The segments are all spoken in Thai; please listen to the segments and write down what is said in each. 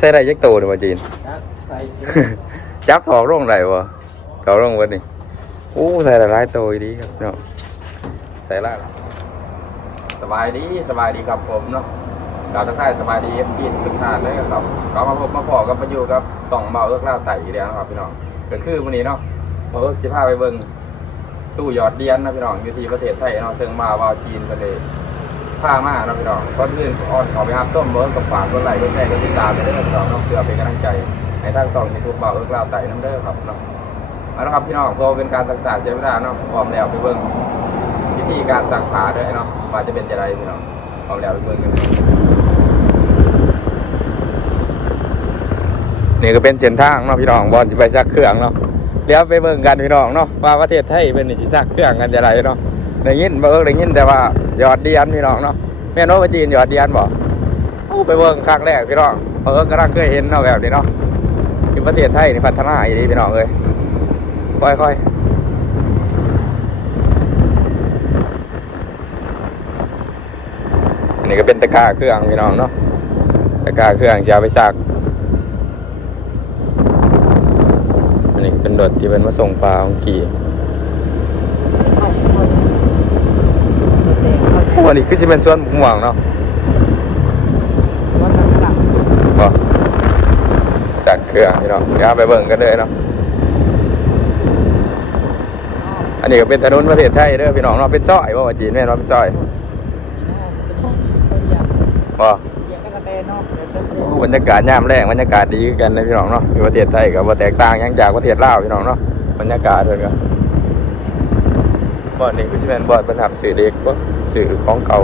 ใส่ได้ยักโตเดี๋ยวมาจีน ใส่จับถอกร่องได้วะถอกร่องวันนี้โอ้ใส่หลายๆตัวดีครับเนาะใส่ล่าสบายดีสบายดีครับผมเนาะกาวตะไคร้สบายดีเอฟซีทุกท่านเลยครับก็มาพบมาพอกับมาอยู่กับสองเบาเอิกล่าวไต่อีกแล้วนะครับพี่น้องก็คือวันนี้เนาะเบาเอิกสิพาไปเบิ่งตู้หยอดเหรียญนะพี่น้องอยู่ที่ประเทศไทยเนาะซึ่งมาวาวจีนกันเลย พามาเนาะพี่น้องก่อนอื่นอ่อนขอไปครับต้มเบิร์กกับฝากกดไลค์กดแชร์กดติดตามไปด้วยนะพี่น้องเนาะเพื่อเป็นกำลังใจในทางสองยูทูบเบาเอิกลาวไต่น้ำเด้อครับเนาะเอาละครับพี่น้องเพื่อเป็นการศึกษาเสียเวลาเนาะพร้อมแล้วไปเบิ่งวิธีการสักขาด้วยเนาะว่าจะเป็นจะไรพี่น้องพร้อมแล้วไปเบิ่งกันนี่ก็เป็นเส้นทางเนาะพี่น้องบอลจะไปซักเครื่องเนาะเดี๋ยวไปเบิ่งกันพี่น้องเนาะว่าประเทศไทยเป็นนี่สิซักเครื่องกันจะไรเนาะ ได้ยินบ่เอิกได้ยินแต่ว่าหยอดเดียนพี่น้องเนาะแม่นว่าจีนหยอดเดียนบ่โอ้ไปเบิ่งครั้งแรกพี่น้องเอิกกำลังเคยเห็นเนาะแบบนี้เนาะอยู่ประเทศไทยนี่พัฒนาอยู่ดีพี่น้องเอ้ยค่อยค่อยอันนี้ก็เป็นตะกร้าเครื่องพี่น้องเนาะตะกร้าเครื่องจะเอาไปซักอันนี้เป็นรถที่เป็นมาส่งปลาของกี่โอ้อันนี้คือจะเป็นส่วนหมวงเนาะบ่สักเครื่องพี่น้องเดี๋ยวเอาไปเบิ่งกันเลยเนาะอันนี้ก็เป็นถนนประเทศไทยเด้อพี่น้องเนาะเป็นซอยบ่ว่าจีนแม่นว่าเป็นซอยบ่โอ้บรรยากาศยามแรงบรรยากาศดีคือกันเลยพี่น้องเนาะอยู่ประเทศไทยกับว่าแตกต่างหยังจากประเทศลาวพี่น้องเนาะบรรยากาศเลยครับบ่อนนี้ก็จะเป็นบ่อนบรรทับสื่อเด็กบ่ สื่อของเก่า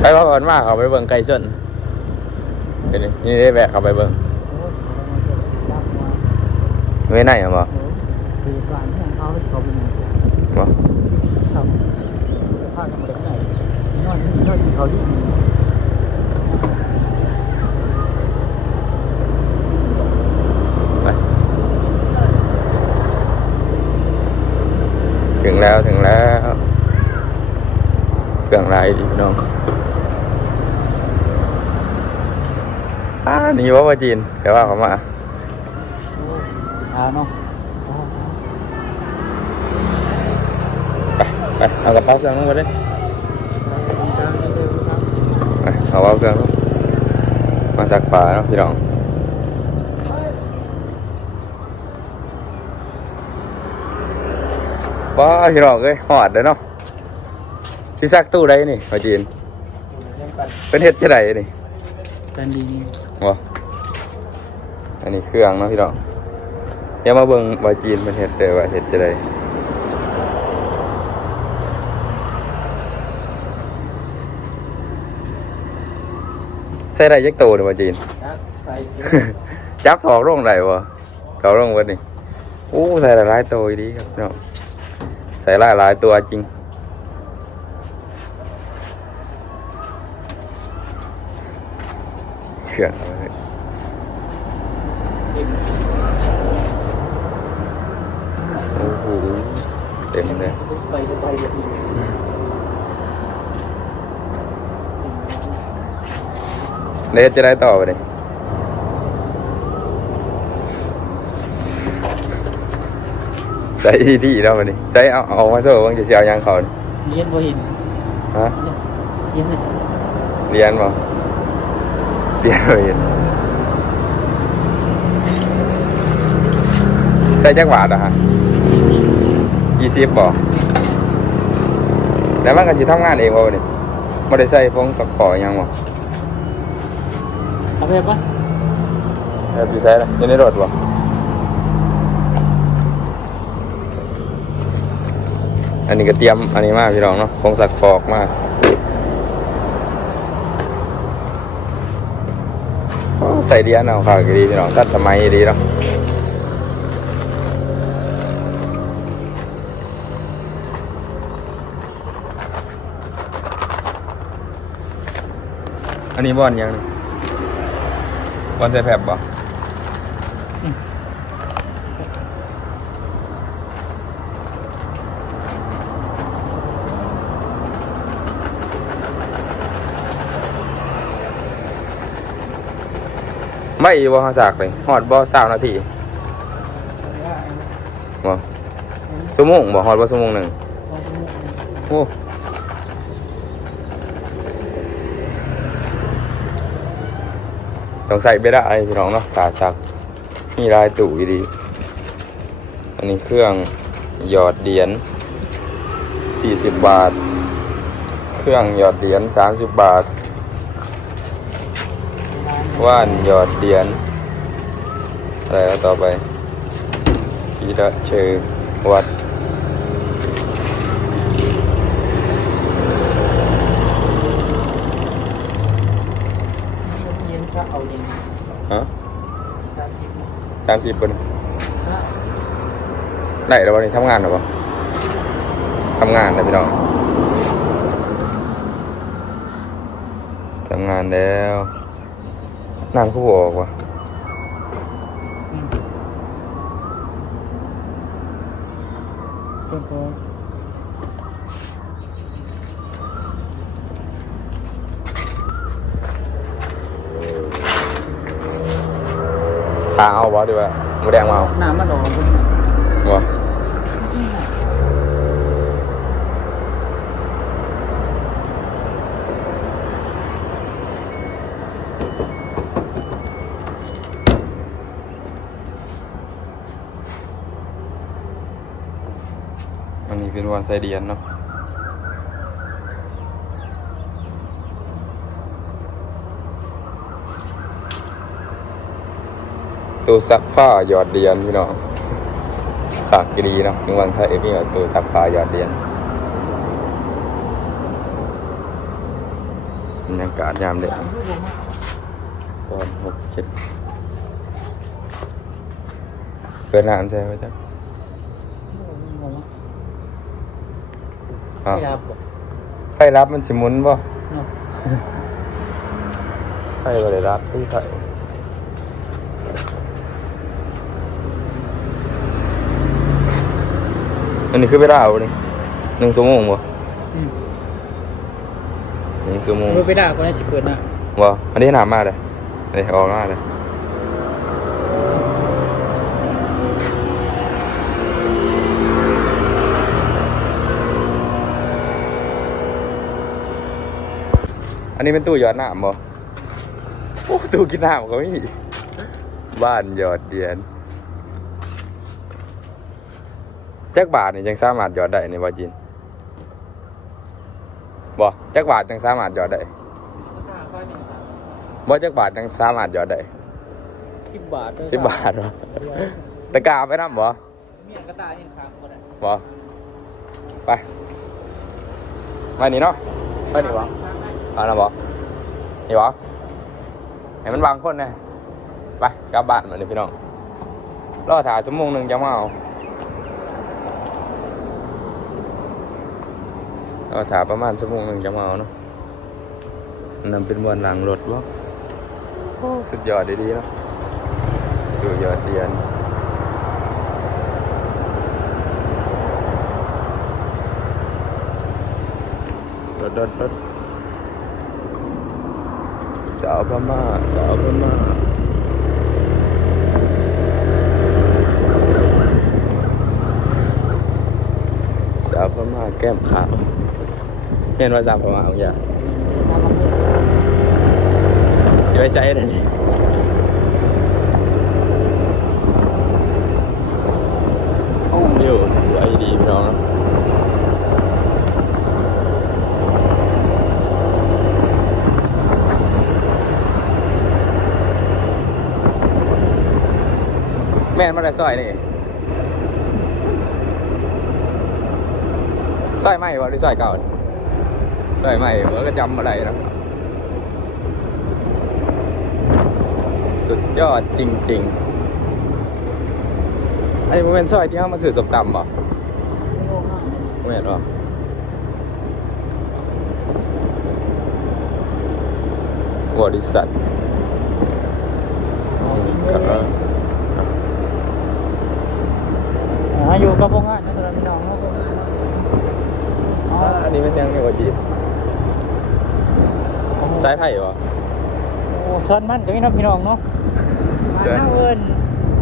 ไปว่าก่อนมากเขาไปเบิ่งไก่ส้นเดี๋ยวนี้นี่ได้แวะเขาไปเบิ่งเว้ยไหนอะบ่บ่ไป ถึงแล้วถึงแล้ว เครื่องไรดีพี่น้องอ่านี่ว่าว่าจีน แต่ว่าเขามาอ่าเนาะไปไปเอากระเป๋าเครื่องลงมาเลยไปเอากระเป๋าเครื่องลงมาสักป่าเนาะพี่น้อง ว้าพี่น้องเอ้ยหอดเลยเนาะที่ซักตู้ได้นี่มาจีน เป็นเห็ดจะไดนี่กันดีนี่วะอันนี้เครื่องเนาะพี่น้องเดี๋ยวมาเบิ่งว่าจีนเป็นเห็ดเด้อว่าเห็ดจะไดใส่ได้ยักโตเด้อว่าจีนใส่จับถอกร่องได้วะถอกร่องวันนี้โอ้ใส่หลายๆตัวดีครับเนาะใส่หลายหลายตัวจริงเครื่องเอาไว้เลยโอ้โหเต็มเลยไปไปแบบแล้วจะได้ต่อไปเลย ส่ดีแล้วมันนี่ใส่เอาเอามาโซ่บางจะเสียวยังเขานี่เลี้ยนบ่เห็นฮะเลี้ยนเลยเรียนบ่เรียนบ่เห็นใส่จักบาทอะฮะยี่สิบบ่แล้วมันก็สิทำงานเองบ่นี่บ่ได้ใส่ฟงสักขอหยังบ่เอาไปปะเออพี่ใส่ละอยู่ในรถบ่ อันนี้ก็เตรียมอันนี้มากพี่น้องเนาะฟงสักขอกมาโอ้ใส่เดียนเอาค่ะก็ดีพี่น้องตัดสมัยดีเนาะอันนี้บอลยังบอลใส่แผบบ่ ไม่อีบ่ฮาสากเลยฮอดบ่สาวนาทีบ่ชั่วโมงบ่ฮอดบ่ชั่วโมงหนึ่งโอ้ต้องใส่ไปได้พี่น้องเนาะตาซักมีลายตู่ดีอันนี้เครื่องหยอดเหรียญ40 บาท เครื่องหยอดเหรียญ30 บาท ว่านหยอดเหรียญอะไรแล้วต่อไปพีระเชอวัดเย็นชักเอาเย็นฮะสามสิบสามสิบปนได้แล้ววันนี้ทำงานหรือเปล่าทำงานนะพี่น้องทำงานแล้ว น้ำเขาบอกว่าเพิ่มเพิ่มทางเอาบอดีกว่าหมูแดงมาเอาน้ำมันออกคนน่ะบ่ วันไซเดียนเนาะตู้ซักผ้าหยอดเหรียญพี่น้องสักกดีเนาะถึงวันถ้าเอฟวิ่งตู้ซักผ้าหยอดเหรียญบรรยากาศยามเด็กตอนหกเจ็ดเกิดนานใช่ไหมจ๊ะ อ้าวไม่รับหรอกไฟรับมันสิหมุนบ่เนาะไฟบริรับที่ไฟอันนี้คือเวลาเอานี่หนึ่งชั่วโมงบ่อืมหนึ่งชั่วโมงรถไปด่าก็ได้สิเปิดน่ะบ่อันนี้หนามาเลยอันนี้ออกมาเลย อันนี้เป็นตู้หยอดน้ำบ่โอ้ตู้กินน้ำก็ไม่มีบ้านหยอดเหรียญจักบาทนี่ยังสามารถหยอดได้ในบ่จินบ่จักบาทยังสามารถหยอดได้บ่จักบาทยังสามารถหยอดได้สิบบาทสิบบาทวะตะกร้าไปนำบ่เมียกระตายเห็นขางก็ได้บ่ไปไปนี่เนาะไปนี่บ่ เอานะบ่นี่บ่ให้มันบางคนน่ไปกลับบ้านมาเลยพี่น้องรอถ่ายชั่วโมงหนึ่งจะมาเอารอถ่ายประมาณชั่วโมงหนึ่งจะมาเอาเนาะนั่นเป็นวันหลังรถบ่โอ้สุดยอดดีๆเนาะดูยอดเรียนรถรถรถ สาวพม่าสาวพม่าสาวพม่าแก้มขาวเห็นว่าสาวพม่าบางอย่างจะไปใช้อะไรนี่ โอ้วิวสวยดีพี่น้องแม่นมาได้ ซอยนี่ซอยใหม่บ่หรือซอยเก่าซอยใหม่เมื่อก็จำมาได้นะสุดยอดจริง ๆ อันนี้มันเป็นซอยที่เขามาสื่อสบตำบ่ไม่เห็นบ่บริษัทกันว่า อ่าอยู่กับพวกงานนะตอนพี่น้องเขาพวกงานเนาะอ๋ออันนี้เป็นยังไงวะจีสายไผ่บ่โอ้อ้ส่วนมันก็มีเน้องพี่น้องเนาะส่ส่ววนนเอิญ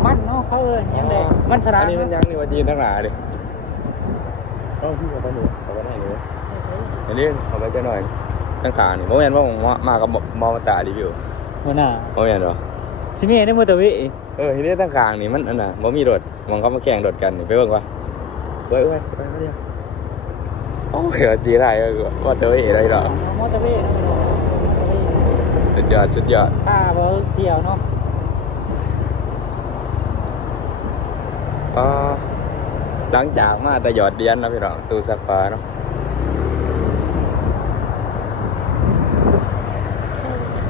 มันเนาะเขาเอิญยังไงมันสระอันนี้มันยังนี่ว่าจีนทั้งหลายดิต้องชื่อเขาไปหนูเขาไปไหนหนูอันนี้เขาไปจะหน่อยทั้งขานี่โมเมนว่าผมมากับมอมาตารีวิวหัวหน้าโมเมนเหรอ สิมีได้มือตะวิเออทีนี้ทั้งขางนี่มันอันน่ะบ่มีรถมองเขามาแข่งรถกันนี่ไปเบิ่งว่าเว้ยเว้ยไปมาเดียวโอ้ยจีได้เออว่าเตยอะไรหรอมอเตอร์เวย์เนาะพี่น้องมอเตอร์เวย์สุดยอดสุดยอดป้าบ่เที่ยวเนาะก็หลังจากมาแต่หยอดเดียนนะพี่น้องตู้ซักผ้าเนาะ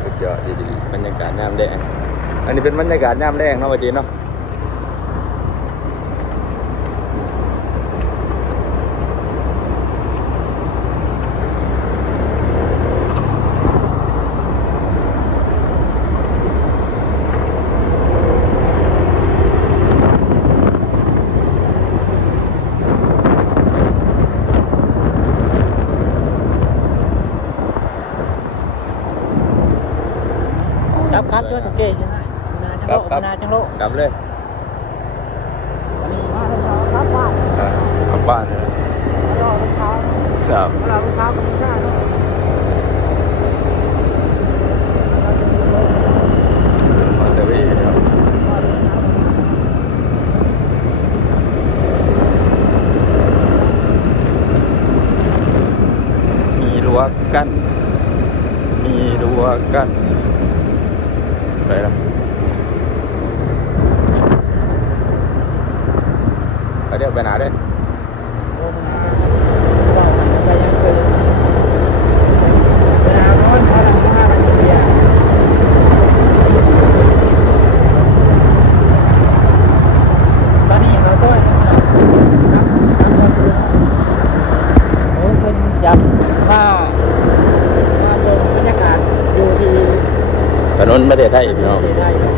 สุดยอดดีๆบรรยากาศยามแดง อันนี้เป็นบรรยากาศยามแรงเนาะวันจีนเนาะ ครับครับด้วยโอเคใช่ไหม นาจังโลกนาจังโลกดับเลย วันนี้มาแล้วครับบ้าน อะกลับบ้าน รอลูกค้า ครับ รอลูกค้าคนนี้ได้เนาะ มอเตอร์เวย์ครับมีรั้วกั้นมีรั้วกั้นไปแล้วไปเดี๋ยวไปไหนเด้อ โอ้มันว่ามันจะยังคือเวลาร้อนพอหลังมามันจะเบียร์ตอนนี้เราต้อยนะครับครับโอ้เป็นยำว่ามาเบิ่งบรรยากาศอยู่ที่ ถนน ประเทศไทยพี่น้องได้ครับ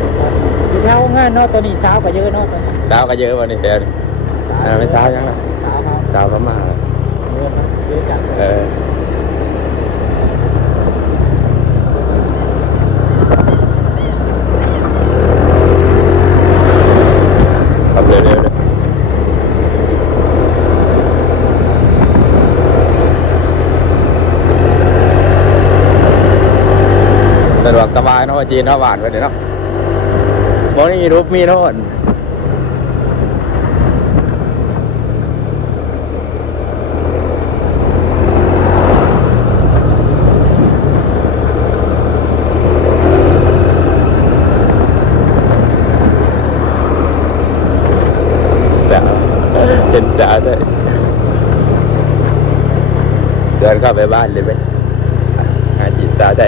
อยู่แถวงานเนาะตอนนี้เช้าก็เยอะเนาะตอนนี้สาวก็เยอะวันนี้เดี๋ยวนี้อ่าเป็นสาวยังล่ะสาวครับสาวพม่าเยอะครับเยอะจังเออขับเร็วๆเลยสะดวกสบายเนาะว่า จีนเนาะหวานไปเลยเนาะบอกนี่มีรูปมีโน่นสาวเห็นสาวด้วยเชิญเข้าไปบ้านเลยไหมหาจีบสาได้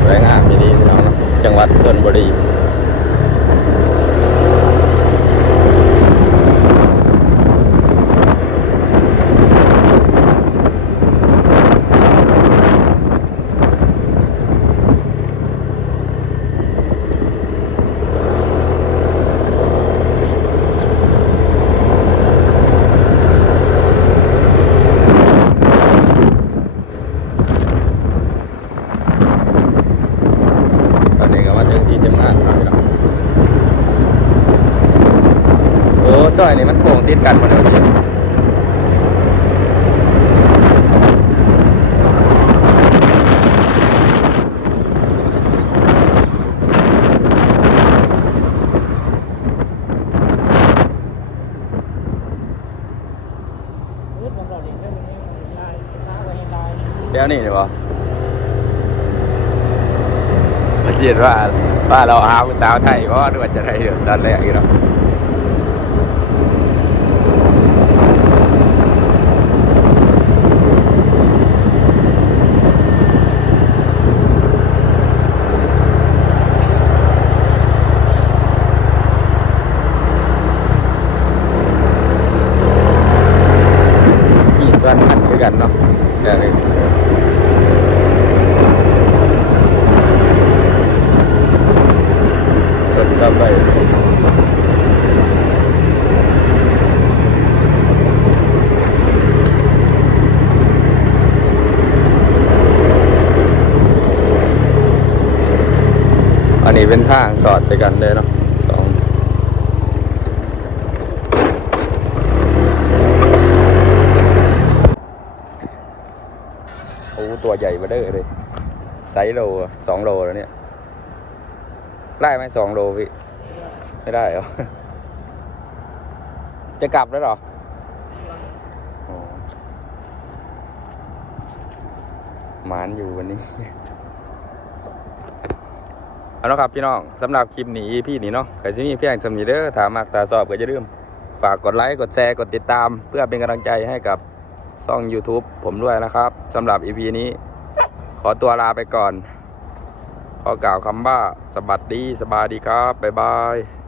สวยงามดีพี่น้องเนาะจังหวัดชนบุรีตอนนี้ก็มาถึงที่ทำงานแล้วพี่น้องโอ้ ซอยนี้มันโค้งติดกันหมดเลยเดี๋ยวนี้เดี๋ยวบ่มาคิดว่าว่าเราหาผู้สาวไทยว่าด้วยจะได้เดือดตอนแรกอยู่เนาะมีส่วนมันคือกันเนาะเดี๋ยวนี้รถก็ นี้เป็นทางสอดใส่กันเลยเนาะสองโอ้ตัวใหญ่มาเด้อเลยไซโลสองโลแล้วเนี่ยได้ไหมสองโลพี่ ไม่ได้เหรอ จะกลับแล้วหรออ๋อหมานอยู่วันนี้ เอาละครับพี่น้องสำหรับคลิปนี้พี่นี่เนาะก็จะมีเพียงสำนีเด้อถามมากตาสอบก็จะลืม ฝากกดไลค์กดแชร์กดติดตาม เพื่อเป็นกำลังใจให้กับช่อง YouTube ผมด้วยนะครับสำหรับ EP นี้ ขอตัวลาไปก่อน ขอกล่าวคำว่าสวัสดีสบายดีครับ บ๊ายบาย